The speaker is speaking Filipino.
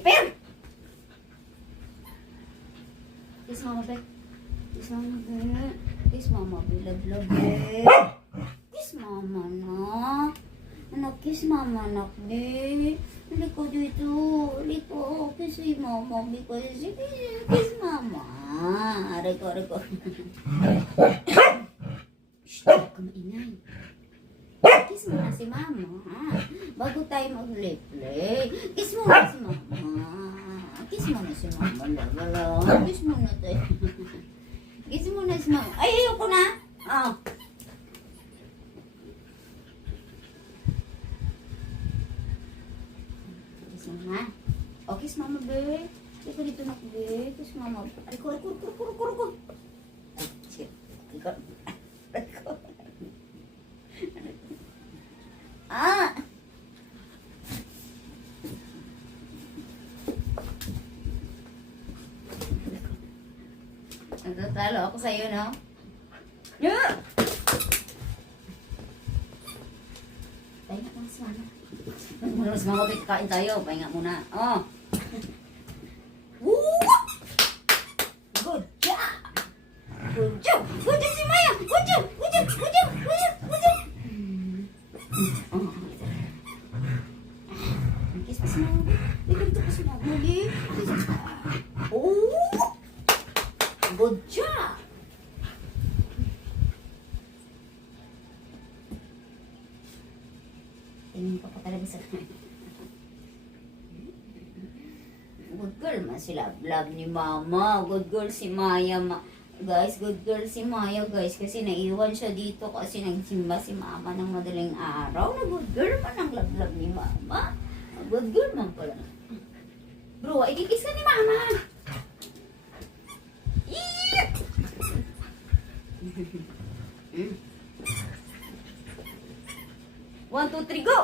diaper. Kiss mama, be. Kiss mama, be. Kiss mama, be. Love, be. Kiss mama, nak. Anak, kiss mama, nak, be. Liko dito. Liko. Kiss si mama, be. Kiss mama. Aray ko. Shh, huwag ka maingay. Kiss mo na si mama. Bago tayo mag-play. Kiss mo na si mama. Kiss mo na si mama. Lala. Kiss mo na tayo. Kiss mo na si mama. Ay, ayoko na. Oh. Kiss mo na. Oh, kiss mama, be. Ikaw dito na, be. Kiss mama. Ay, ko. Ay, shit. Ikaw. Ah! Natatalo ako sa'yo, no? Yeah! Pahinga muna si mama. Muna si mama, kakain tayo. Pahinga muna. Oh! Woo! Good job! Good job! Good job si Maya! Good job! Good job! Good job! Good job! Good job! Kiss pa si mama. Ikaw dito pa si mama. Oh! Good job! Tingin ko pa talaga sa good girl man si love ni mama. Good girl si Maya. Guys, good girl si Maya, guys. Kasi naiwan siya dito kasi nagsimba si mama ng madaling araw. Na good girl man ang love ni mama. Good girl man pala. Bro, ikikis ka ni mama. Yeah! 1, 2, 3, go!